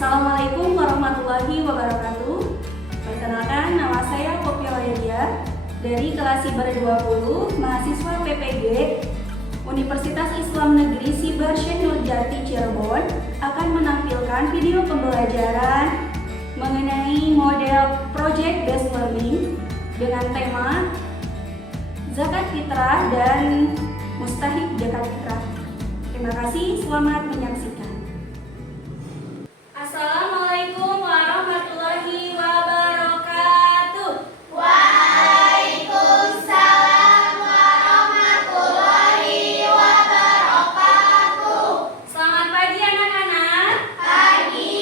Assalamualaikum warahmatullahi wabarakatuh. Perkenalkan, nama saya Kopiola Yadia dari kelas Siber 20, mahasiswa PPG Universitas Islam Negeri Siber Syekh Nurjati Cirebon, akan menampilkan video pembelajaran mengenai model Project Based Learning dengan tema zakat fitrah dan mustahik zakat fitrah. Terima kasih, selamat menyaksikan. Assalamualaikum warahmatullahi wabarakatuh. Waalaikumsalam warahmatullahi wabarakatuh. Selamat pagi anak-anak. Pagi.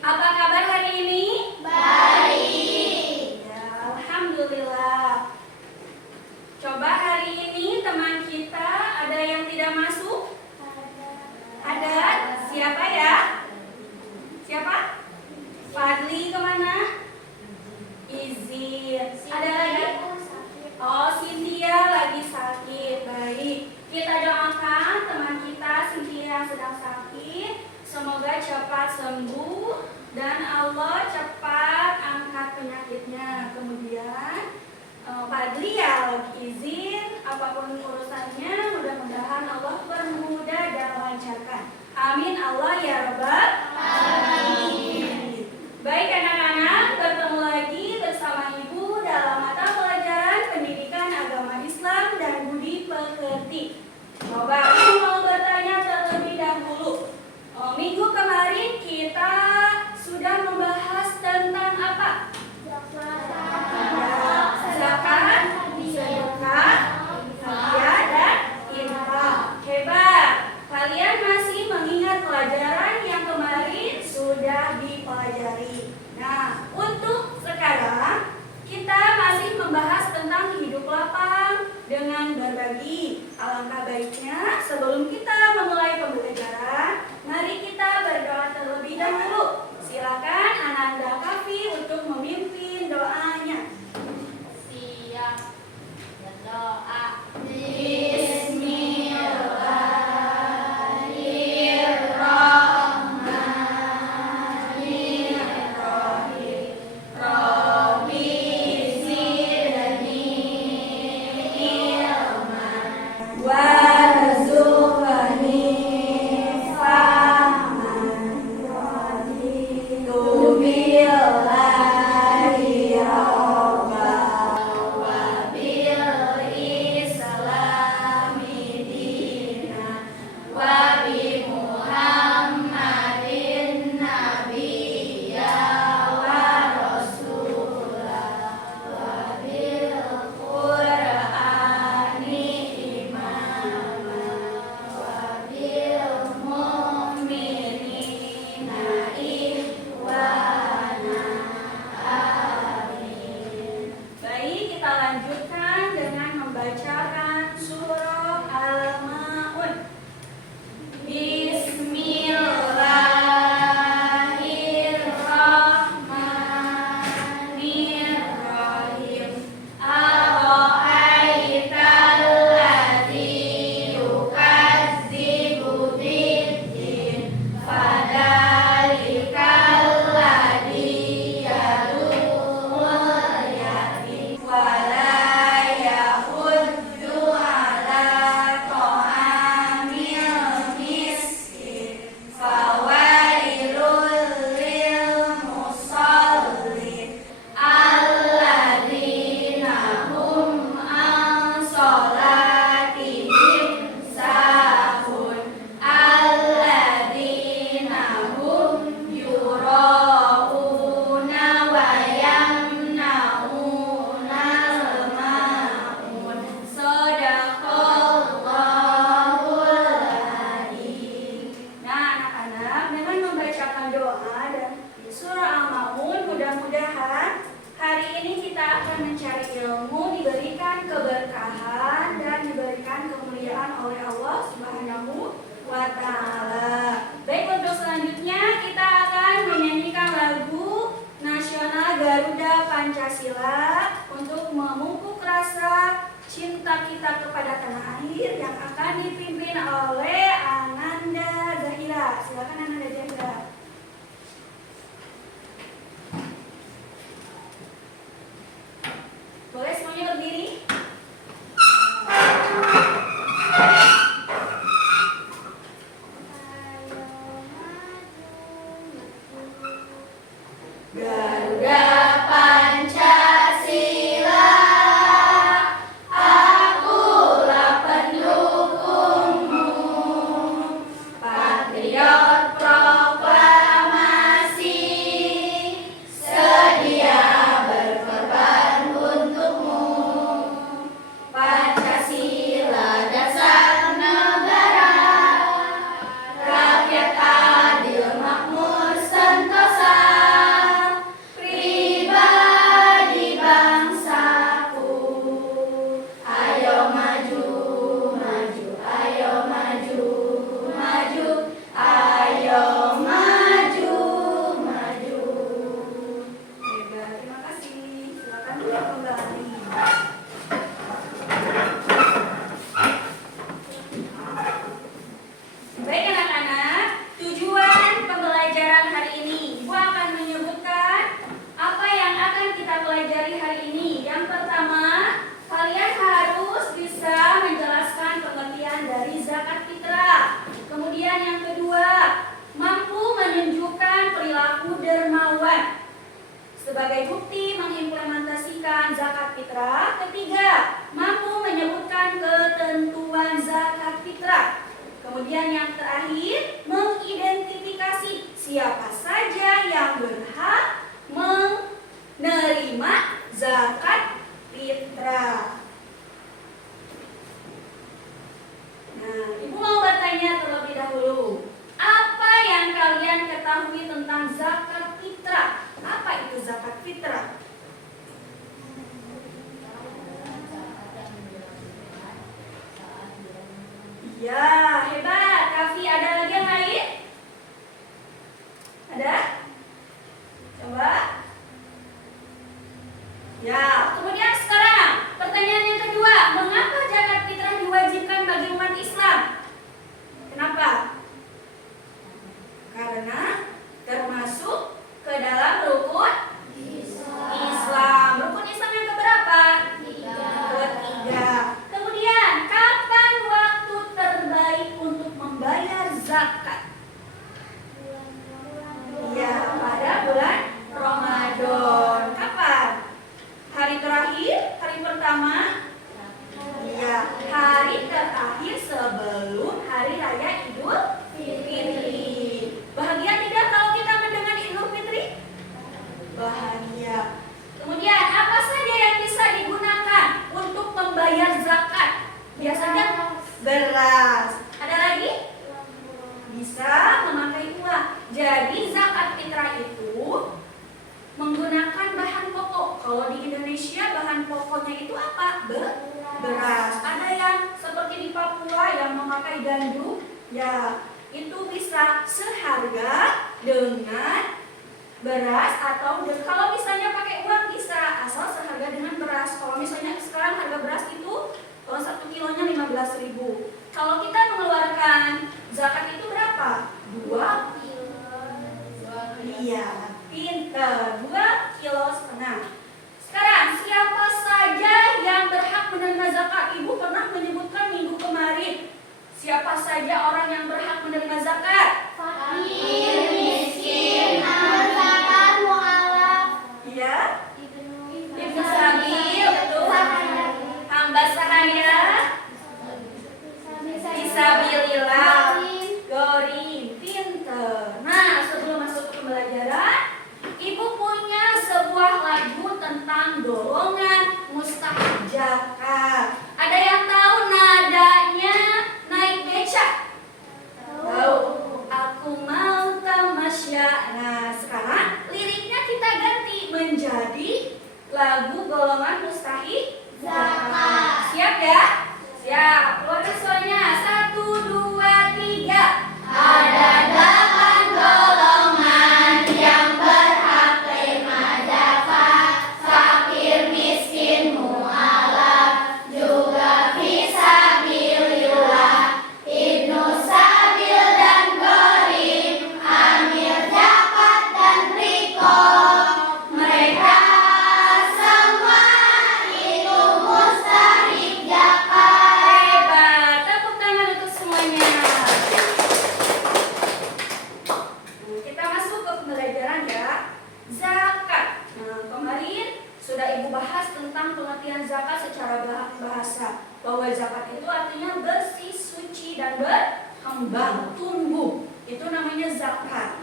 Apa kabar hari ini? Baik. Ya, alhamdulillah. Coba hari ini teman kita ada yang tidak masuk? Ada? Siapa ya? Siapa? Fadli kemana? Izin. Ada lagi? Oh, Cynthia lagi sakit. Baik. Kita doakan teman kita Cynthia yang sedang sakit. Semoga cepat sembuh dan Allah cepat angkat penyakitnya. Kemudian Fadli ya lagi izin. Apapun urusannya, mudah-mudahan Allah permudah dan lancarkan. Amin Allah ya Rabbal alamin. Baik anak-anak, bertemu lagi bersama Ibu dalam mata pelajaran Pendidikan Agama Islam dan Budi Pekerti. Coba aku mau bertanya terlebih dahulu. Minggu kemarin kita sudah membahas tentang apa? Zakat, sedekah, hadiah, dan infak. Hebat. Kalian masih mengingat pelajaran yang kemarin sudah dipelajari. Nah, untuk sekarang kita masih membahas tentang hidup lapang dengan berbagi. Alangkah baiknya sebelum kita memulai pembelajaran, mari kita berdoa terlebih dahulu. Silakan Ananda Kafi untuk memimpin doanya. Siap. Berdoa. cinta kita kepada tanah air yang akan dipimpin oleh Ananda Zahira. Silakan Ananda Zahira. karena termasuk ke dalam rukun Islam. Rukun Islam yang keberapa? Ketiga. Kemudian, kapan waktu terbaik untuk membayar zakat? Ya, pada bulan Ramadan. Kapan? Hari terakhir? Hari pertama? Ya, hari terakhir sebelum hari raya Idul Fitri. Bahagia tidak kalau kita mendengar Idul Fitri? Bahagia. Kemudian apa saja yang bisa digunakan untuk membayar zakat? Biasanya beras. Ada lagi? Bisa memakai uang. Jadi zakat fitrah itu menggunakan bahan pokok. Kalau di Indonesia bahan pokoknya itu apa? Beras. Ada yang seperti di Papua yang memakai gandum. Ya, itu bisa seharga dengan beras atau kalau misalnya pakai uang bisa asal seharga dengan beras. Kalau misalnya sekarang harga beras itu 1 kilonya 15.000. Kalau kita mengeluarkan zakat itu berapa? 2 Iya, pinter. 2,5 kilo. Sekarang siapa saja yang berhak menerima zakat? Ibu pernah menyebutkan minggu kemarin. Siapa saja orang yang berhak menerima zakat? Fakir, miskin, anak zakat, mu'alaf. Iya. Ibnu Sabil, betul. Hamba sahaya. Fisabilillah. Gorim, pinter. Nah, sebelum masuk ke pembelajaran, Ibu punya sebuah lagu tentang golongan mustahil zakat. Ada yang tahu nadanya naik becak? Tahu. Aku mau tamasya. Nah, sekarang liriknya kita ganti menjadi lagu golongan mustahil zakat. Siap ya? Siap. Keluarkan suaranya. 1, 2, 3. Ada 8 golongan yang berhak terima zakat. Fakir, miskin, mu'alaf, juga fisabilillah. Ibnu Sabil dan Gharib, amil zakat dan rikob. Mereka semua itu mustahik zakat. Hebat. Tepuk tangan untuk semuanya. Kita masuk ke pembelajaran ya. Zakat. Nah, kemarin sudah Ibu bahas tentang pengertian zakat secara bahasa. Bahwa zakat itu artinya bersih, suci, dan berkembang, tumbuh. Itu namanya zakat.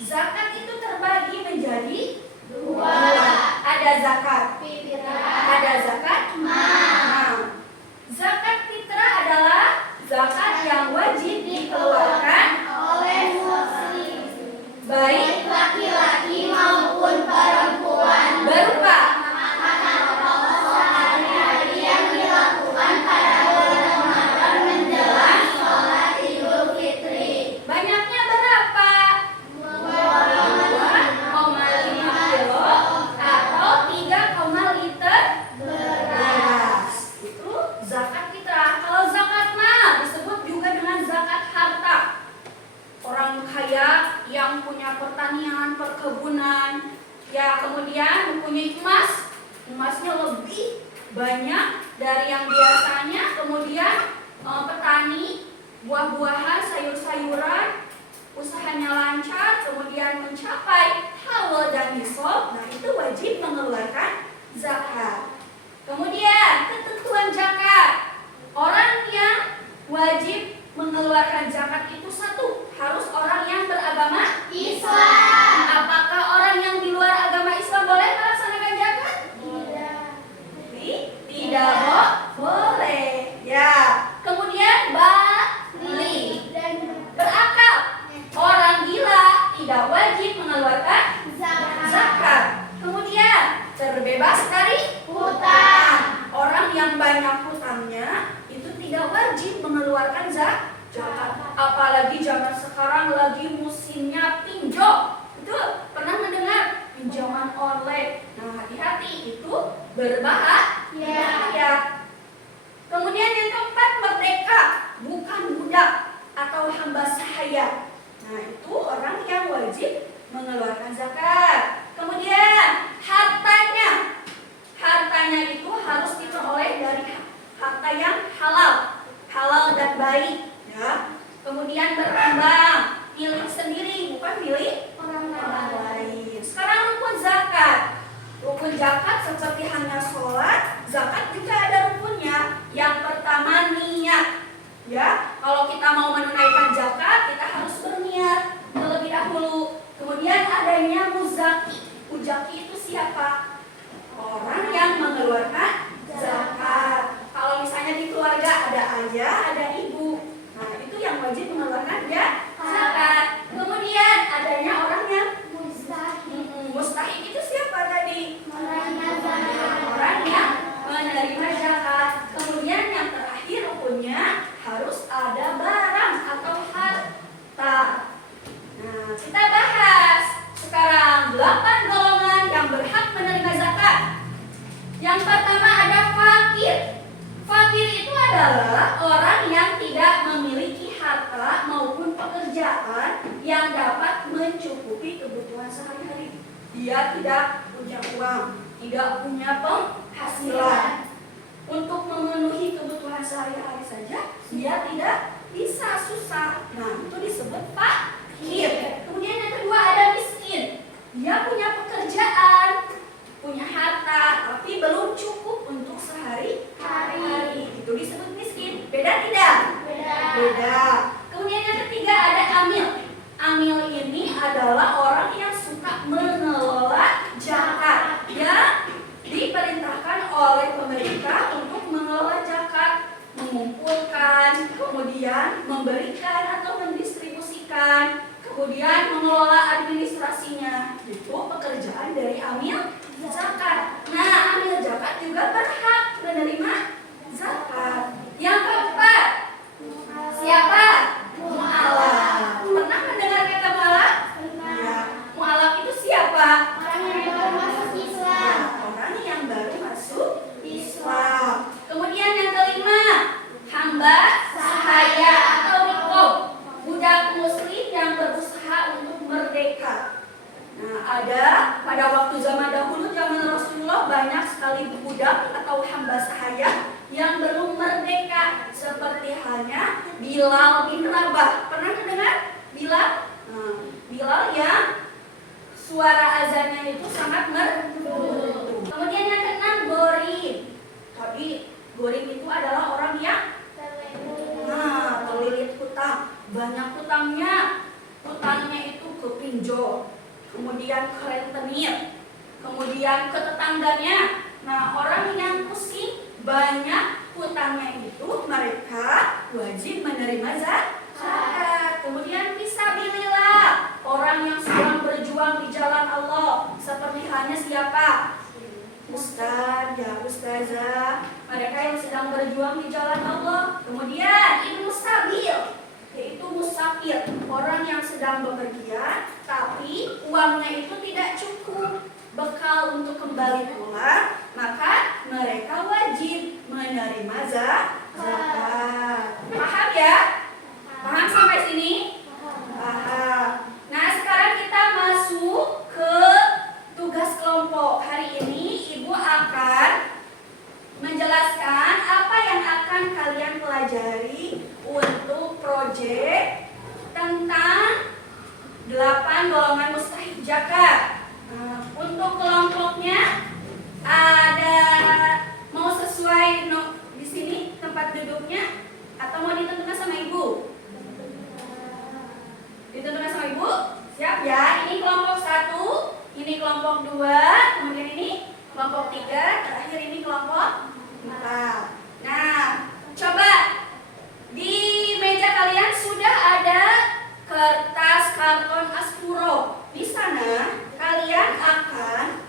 Zakat itu terbagi menjadi 2. Ada zakat Fitrah, Ada zakat mal. Zakat fitrah adalah zakat yang wajib dikeluarkan oleh muslim, baik laki-laki maupun perempuan, berupa makanan pokok sehari-hari yang dilakukan pada bulan Ramadan menjelang sholat Idul Fitri. banyaknya berapa? 2,5 kilo atau 3, liter beras. Itu zakat fitrah. Kalau zakat mal disebut juga dengan zakat harta. Orang kaya yang punya pertanian, perkebunan, ya kemudian mempunyai emas, emasnya lebih banyak dari yang biasanya. Kemudian petani, buah-buahan, sayur-sayuran, usahanya lancar, kemudian mencapai halal dan nisab. Nah, itu wajib mengeluarkan zakat. Kemudian ketentuan zakat. Orang yang wajib mengeluarkan zakat itu 1, harus orang yang beragama Islam. Apakah orang yang di luar agama Islam boleh melaksanakan zakat? Tidak boleh. Ya. Kemudian balik. Berakal. Orang gila tidak wajib mengeluarkan zakat. Kemudian terbebas dari Hutang. Orang yang banyak hutangnya itu tidak wajib mengeluarkan zakat. Apalagi zaman sekarang lagi musimnya pinjol. Itu pernah mendengar pinjaman online. Nah, hati-hati, itu berbahaya. Kemudian yang keempat, merdeka, bukan budak atau hamba sahaya. Nah, itu orang mengeluarkan zakat. Kemudian hartanya itu harus diperoleh dari harta yang halal dan baik, ya. Kemudian berkembang, milik sendiri, bukan milik orang lain. Sekarang rukun zakat. Rukun zakat seperti hanya sholat, zakat juga ada rukunnya. Yang pertama niat, ya. Kalau kita mau menunaikan zakat, kita harus berniat terlebih dahulu. Kemudian adanya muzaki. Muzaki itu siapa? Orang yang mengeluarkan zakat. Kalau misalnya di keluarga ada ayah, ada ibu, nah itu yang wajib mengeluarkan zakat. Kemudian adanya orang yang mustahik itu siapa tadi? Orang yang menerima zakat. Kemudian yang terakhir rukunnya harus ada barang atau harta. Nah, kita bahas sekarang 8 golongan yang berhak menerima zakat. Yang pertama ada fakir. Fakir itu adalah orang yang tidak memiliki harta maupun pekerjaan yang dapat mencukupi kebutuhan sehari-hari. Dia tidak punya uang, tidak punya penghasilan. Untuk memenuhi kebutuhan sehari-hari saja, dia tidak bisa, susah. Nah, itu disebut fakir. Kemudian yang kedua ada miskin. Dia punya pekerjaan, punya harta, tapi belum cukup untuk sehari-hari. Itu disebut miskin. Beda tidak? Beda. Kemudian yang ketiga ada amil. Amil ini adalah orang yang suka mengelola zakat. Dia diperintahkan oleh pemerintah untuk mengelola zakat, mengumpulkan, kemudian memberikan atau mendistribusikan, kemudian mengelola administrasinya. Itu pekerjaan dari amil zakat. Nah, amil zakat juga berhak menerima zakat. Yang keempat, siapa? Mu'alaf. Pernah mendengar kata mu'alaf? Ya. Mu'alaf itu siapa? Orang yang baru masuk Islam. Orang yang baru masuk Islam. Kemudian yang kelima, hamba sahaya atau riqab, budak muslim yang berusaha untuk merdeka. Nah, ada pada waktu zaman dahulu, zaman Rasulullah, banyak sekali budak atau hamba sahaya yang belum merdeka, seperti halnya Bilal bin Rabah. Pernah mendengar Bilal? Nah, Bilal yang suara azannya itu sangat merdu. Kemudian yang keenam, gorim. Tadi gorim itu adalah orang yang terlilit hutang, banyak hutangnya itu ke pinjol, kemudian ke rentenir, kemudian ke tetangganya. Nah, orang yang pusing banyak hutangnya itu, mereka wajib menerima zakat. Kemudian fisabilillah, orang yang sedang berjuang di jalan Allah, seperti halnya siapa? Ustaz, ya ustazah, mereka yang sedang berjuang di jalan Allah. Kemudian ibnu sabil, yaitu musafir, orang yang sedang bepergian tapi uangnya itu tidak cukup bekal untuk kembali pulang, maka mereka wajib menerima zakat. Paham ya? Paham sampai sini? Paham. Nah, sekarang kita masuk ke tugas kelompok. Hari ini Ibu akan menjelaskan apa yang akan kalian pelajari untuk proyek tentang 8 golongan mustahik zakat. Untuk kelompoknya ada, mau sesuai di sini tempat duduknya atau mau ditentukan sama Ibu? Ditentukan sama Ibu? Siap ya? Ini kelompok 1, ini kelompok 2, kemudian ini kelompok 3, terakhir ini kelompok 4. Nah, coba di meja kalian sudah ada kertas karton aspuro. Di sana kalian akan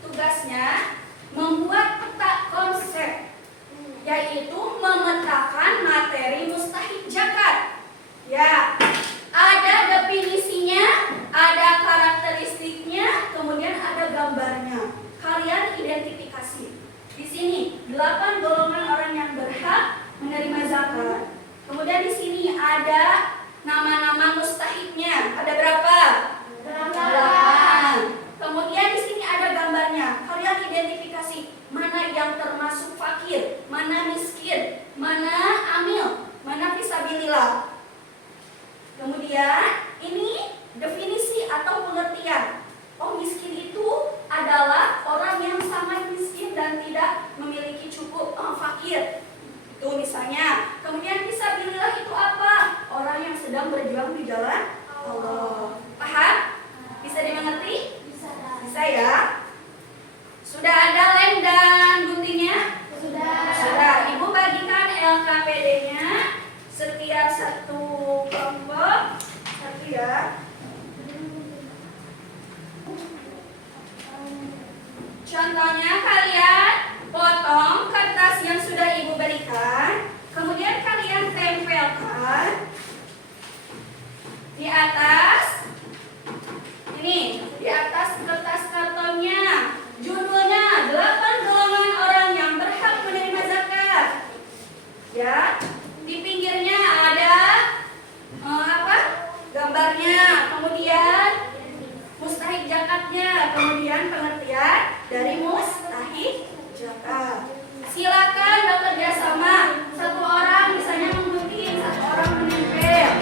tugasnya membuat peta konsep, yaitu memetakan materi mustahik zakat. Ya, ada definisinya, ada karakteristiknya, kemudian ada gambarnya. Kalian identifikasi. Di sini 8 golongan orang yang berhak menerima zakat. Kemudian di sini ada nama-nama mustahiknya. Ada berapa? 8. ya. Contohnya kalian potong kertas yang sudah ibu berikan, kemudian kalian tempelkan di atas kertas kartonnya. Judulnya 8 golongan orang yang berhak menerima zakat. Ya, di pinggirnya ada gambarnya, kemudian mustahik zakatnya, kemudian pengertian dari mustahik zakat. Silakan bekerja sama, satu orang misalnya menggunting, satu orang menempel.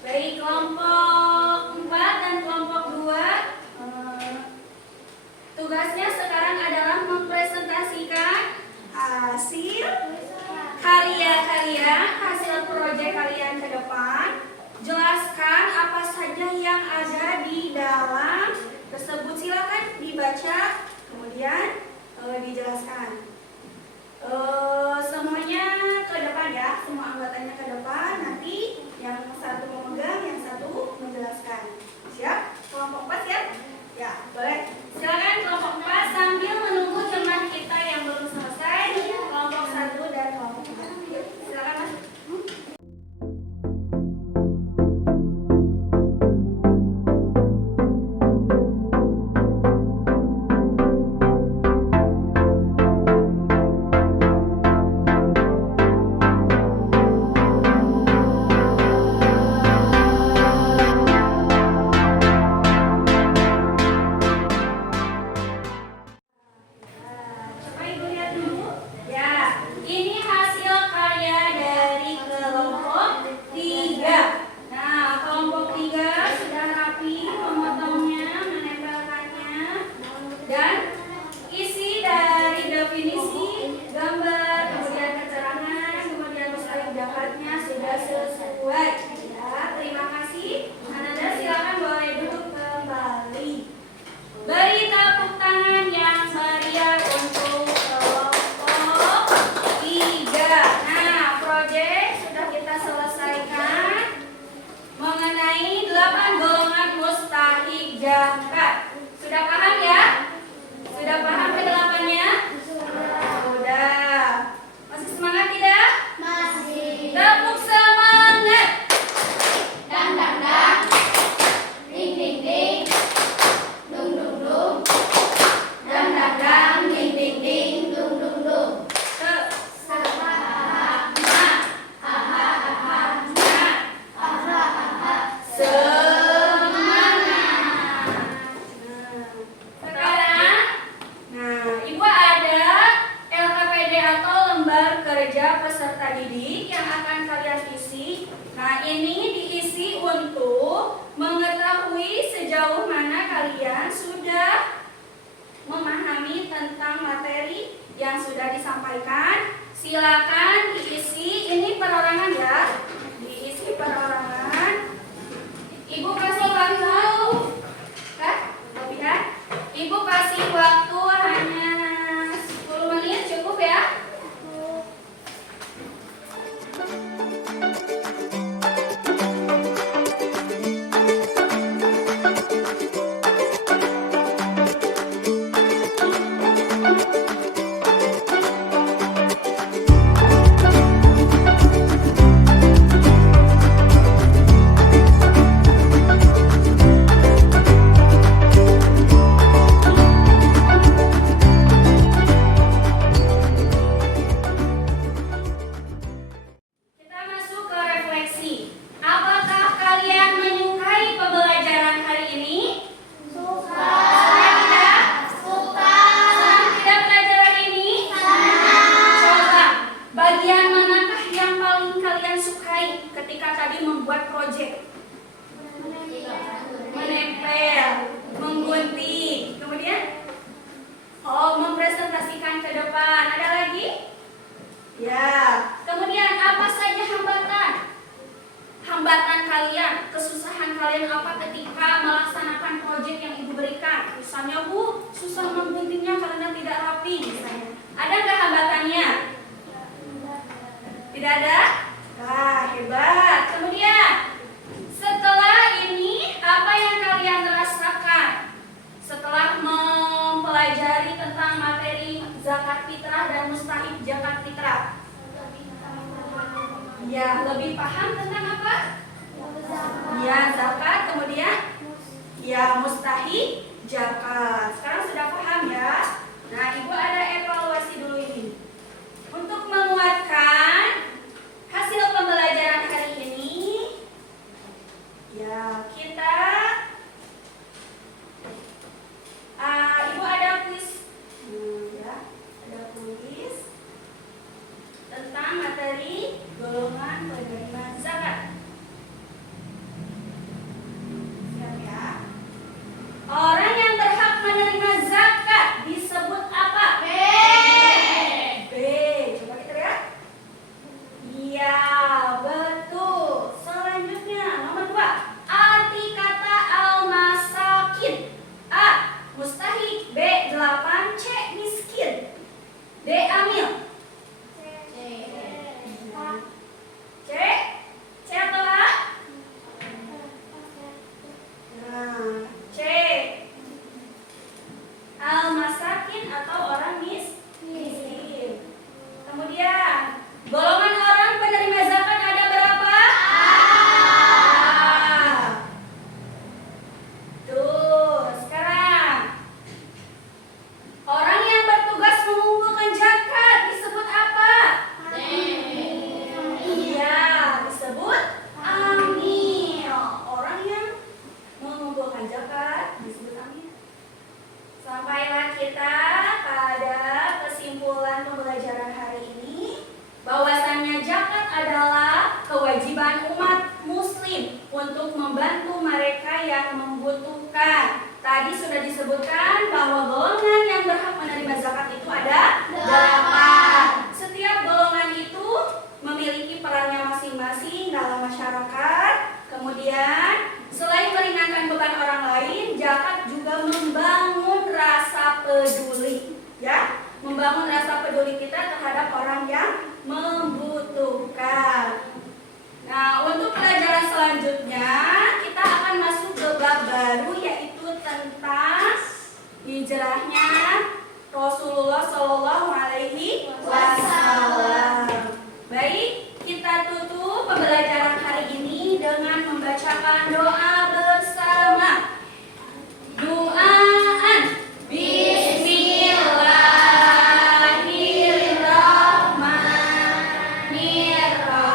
Baik, kelompok 4 dan kelompok 2 tugasnya sekarang adalah mempresentasikan hasil karya kalian, hasil proyek kalian ke depan. Jelaskan apa saja yang ada di dalam tersebut. Silakan dibaca, kemudian dijelaskan. Semuanya ke depan ya, semua anggotanya ke depan. Nanti yang satu memegang, yang satu menjelaskan. Siap? Kelompok 4 siap? Ya, boleh. Silakan kelompok 4 sambil menunggu teman kita yang belum selesai, kelompok 1 dan kelompok 4. Silakan Mas. Coba Ibu lihat dulu. Ya, ini hasil karya dari kelompok 3. Nah, kelompok 3 sudah rapi memotongnya, menempelkannya, dan isi dari definisi, gambar, kemudian keterangan, kemudian mustahik zakatnya sudah sesuai. Ya, terima kasih. Ananda silakan boleh duduk kembali. Beri tepuk tangan yang meriah untuk kelompok 3. Nah, proyek sudah kita selesaikan mengenai 8 golongan mustahik zakat. Sudah paham ya? Sudah paham ke-8-nya? Sudah. Masih semangat tidak? Masih. Tepuk semangat. Dang dang dang. Ding ding ding. Dung dung dung. Dang dang dang. Ding ding ding. Dung dung dung. Semangat. Aha aha. Semangat. Aha aha. Sekarang, nah, Ibu ada LKPD atau lembar kerja peserta didik yang akan kalian isi. Nah, ini diisi untuk mengetahui sejauh mana kalian sudah memahami tentang materi yang sudah disampaikan. Silakan diisi, ini perorangan ya, diisi perorangan. Ibu kasih waktu, lebihan. Ibu kasih waktu hanya 10 menit, cukup ya? tadi membuat proyek. Menempel, menggunting. Kemudian mempresentasikan ke depan. Ada lagi? Ya. Kemudian apa saja hambatan? Hambatan kalian, kesusahan kalian apa ketika melaksanakan proyek yang Ibu berikan? Misalnya, Bu, susah mengguntingnya karena tidak rapi misalnya. Ada nggak hambatannya? Tidak ada? Wah, hebat. Kemudian, setelah ini apa yang kalian rasakan? Setelah mempelajari tentang materi zakat fitrah dan mustahik zakat fitrah. Ya, lebih paham tentang apa? Ya, zakat, kemudian ya mustahik zakat. Sekarang sudah paham ya? Nah, Ibu ada evaluasi dulu ini. Untuk menguatkan hasil pembelajaran hari ini, ya kita Ibu ada kuis. Ya, ada kuis tentang materi golongan penerima zakat. Siap ya? Orang yang berhak menerima zakat disebut apa? B. Coba kita lihat. Iya, betul. Selanjutnya nomor 2. Arti kata al-masakin. A. Mustahik. B. 8. C. Miskin. D. Amil. C. C atau A? Nah, C. Al-masakin atau orang miskin. Kemudian, golongan orang penerima zakat ada berapa? A. Tuh, sekarang orang yang bertugas mengumpulkan zakat disebut apa? Iya, disebut amil. Orang yang mengumpulkan zakat disebut amil. Sampailah kita pada kesimpulan pembelajaran hari ini bahwasannya zakat adalah kewajiban umat muslim untuk membantu mereka yang membutuhkan. Tadi sudah disebutkan bahwa golongan yang berhak menerima zakat itu ada 8. Setiap golongan itu memiliki perannya masing-masing dalam masyarakat. Kemudian selain meringankan beban orang lain, zakat juga membangun rasa peduli, ya, membangun rasa peduli kita terhadap orang yang membutuhkan. Nah, untuk pelajaran selanjutnya kita akan masuk ke bab baru, yaitu tentang hijrahnya Rasulullah Shallallahu Alaihi Wasallam. Baik, kita tutup pembelajaran hari ini dengan membacakan doa bersama. Doaan. Bismillahirrahmanirrahim.